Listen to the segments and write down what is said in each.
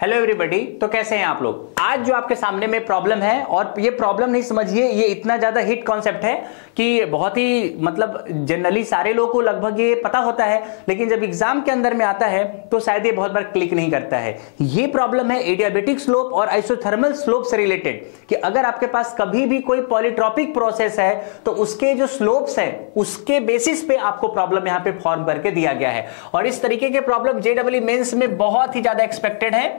Hello everybody. तो कैसे हैं आप लोग। आज जो आपके सामने में प्रॉब्लम है, और ये प्रॉब्लम नहीं समझिए, ये इतना ज्यादा हिट कॉन्सेप्ट है कि बहुत ही मतलब जनरली सारे लोगों को लगभग ये पता होता है, लेकिन जब एग्जाम के अंदर में आता है तो शायद ये बहुत बार क्लिक नहीं करता है। ये प्रॉब्लम है एडियाबेटिक स्लोप और आइसोथर्मल स्लोप से रिलेटेड, कि अगर आपके पास कभी भी कोई पॉलीट्रॉपिक प्रोसेस है तो उसके जो स्लोप्स है उसके बेसिस पे आपको प्रॉब्लम यहां पे फॉर्म करके दिया गया है। और इस तरीके के प्रॉब्लम जेईई मेंस में बहुत ही ज्यादा एक्सपेक्टेड है,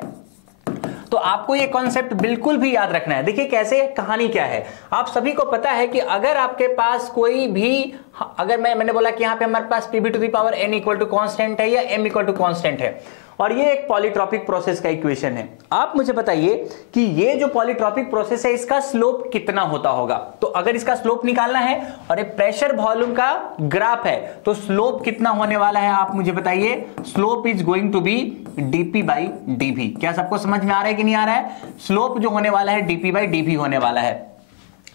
तो आपको ये कॉन्सेप्ट बिल्कुल भी याद रखना है। देखिए कैसे, कहानी क्या है। आप सभी को पता है कि अगर आपके पास कोई भी, अगर मैंने बोला कि यहां पे हमारे पास PB to the power n equal to constant है या m इक्वल टू कांस्टेंट है, और ये एक पॉलीट्रॉपिक प्रोसेस का इक्वेशन है। आप मुझे बताइए कि ये जो पॉलीट्रॉपिक प्रोसेस है इसका स्लोप कितना होता होगा। तो अगर इसका स्लोप निकालना है और एक प्रेशर वॉल्यूम का ग्राफ है तो स्लोप कितना होने वाला है आप मुझे बताइए। Slope is going to be dp by dv। क्या सबको समझ में आ रहा है कि नहीं आ रहा है। स्लोप जो होने वाला है dp बाई dv होने वाला है।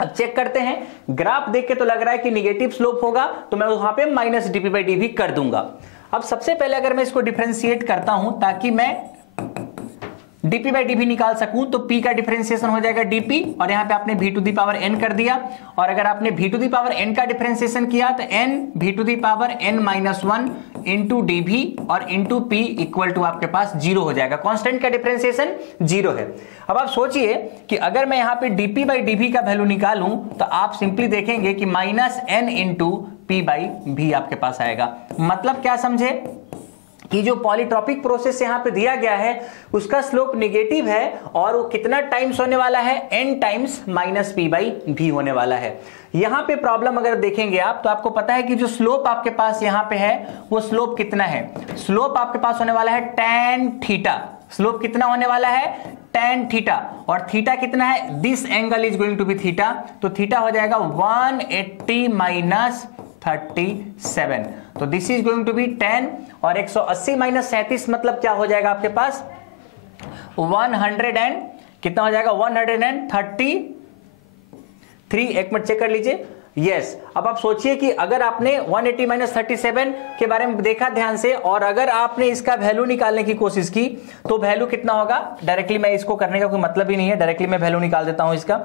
अब चेक करते हैं, ग्राफ देख के तो लग रहा है कि निगेटिव स्लोप होगा, तो मैं वहां पे माइनस dp बाई dv कर दूंगा। अब सबसे पहले अगर मैं इसको डिफरेंशिएट करता हूं ताकि मैं dp बाई dv निकाल सकूं, तो p का डिफरेंशिएशन हो जाएगा dp, और यहां पे आपने v to the power n कर दिया, और अगर आपने v to the power n का डिफरेंशिएशन किया तो n v to the power n minus 1 into dv और इंटू p इक्वल टू आपके पास 0 हो जाएगा। कांस्टेंट का डिफरेंशिएशन 0 है। अब आप सोचिए कि अगर मैं यहां पे dp बाई dv का वैल्यू निकालूं तो आप सिंपली देखेंगे कि minus n into p by v आपके पास आएगा। मतलब क्या समझे कि जो पॉलीट्रॉपिक प्रोसेस यहां पे दिया गया है उसका स्लोप नेगेटिव है, और वो कितना टाइम्स होने वाला है, n times minus p by v होने वाला है। यहां पे प्रॉब्लम अगर देखेंगे आप तो आपको पता है कि जो स्लोप आपके पास यहां पे है वो स्लोप कितना है। स्लोप आपके पास होने वाला है tan थीटा। स्लोप कितना होने वाला है, tan थीटा, और थीटा कितना है, this angle is going to be theta, तो थीटा हो जाएगा 180 माइनस 37। तो this is going to be 10, और 180 माइनस 37 मतलब क्या हो जाएगा आपके पास 100 एंड कितना हो जाएगा 133। एक मिनट चेक कर लीजिए। यस अब आप सोचिए कि अगर आपने 180 माइनस 37 के बारे में देखा ध्यान से, और अगर आपने इसका वैल्यू निकालने की कोशिश की तो वैल्यू कितना होगा। डायरेक्टली मैं इसको करने का कोई मतलब ही नहीं है, डायरेक्टली मैं वैल्यू निकाल देता हूं इसका।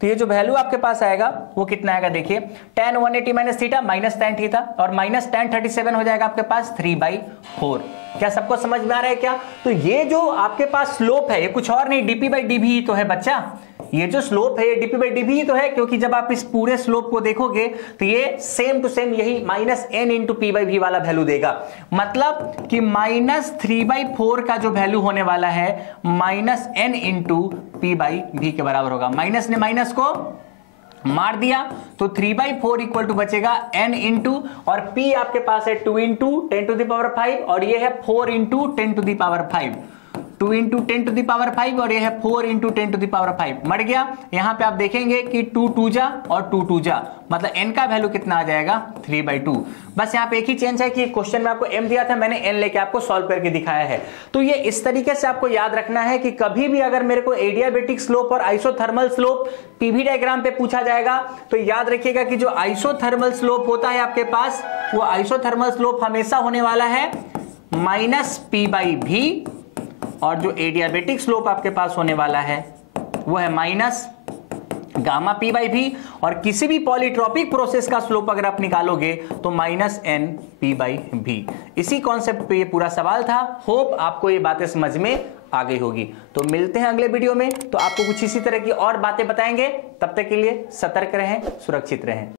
तो ये जो वैल्यू आपके पास आएगा वो कितना आएगा, देखिए tan 180 minus theta minus tan theta, और माइनस tan 37 हो जाएगा आपके पास 3/4। क्या सबको समझ में आ रहा है क्या। तो ये जो आपके पास स्लोप है ये कुछ और नहीं, dp बाई dv ही तो है बच्चा। ये जो स्लोप है ये dp बाई dv ही तो है, क्योंकि जब आप इस पूरे स्लोप को देखोगे तो ये सेम टू सेम यही minus n into p by v वाला वैल्यू देगा। मतलब कि माइनस 3/4 का जो वैल्यू होने वाला है minus n into p by v के बराबर होगा। माइनस ने माइनस को मार दिया तो 3/4 इक्वल टू बचेगा n इंटू, और p आपके पास है 2 इंटू 10 टू द पावर 5, और ये है 4 into 10 to the power 5, 2 into 10 to the power 5, और ये है 4 इंटू 10 टू द पावर 5। मर गया। यहां पे आप देखेंगे कि 2 2 जा और 2 2 जा, मतलब n का वैल्यू कितना आ जाएगा 3/2। बस यहां पे एक ही चेंज है कि क्वेश्चन में आपको m दिया था, मैंने n लेके आपको सॉल्व करके दिखाया है। तो ये इस तरीके से आपको याद रखना है कि कभी भी अगर मेरे को एडियाबेटिक स्लोप और आइसोथर्मल स्लोप पीवी डायग्राम पे पूछा जाएगा तो याद रखिएगा कि जो आइसोथर्मल स्लोप होता है आपके पास, वो आइसोथर्मल स्लोप हमेशा होने वाला है माइनस p बाई v, और जो एडियाबेटिक स्लोप आपके पास होने वाला है वो है minus gamma p by v, और किसी भी पॉलीट्रॉपिक प्रोसेस का स्लोप अगर आप निकालोगे तो minus n p by v। इसी कॉन्सेप्ट पे ये पूरा सवाल था। होप आपको ये बातें समझ में आ गई होगी। तो मिलते हैं अगले वीडियो में, तो आपको कुछ इसी तरह की और बातें बताएंगे। तब तक के लिए सतर्क रहें, सुरक्षित रहें।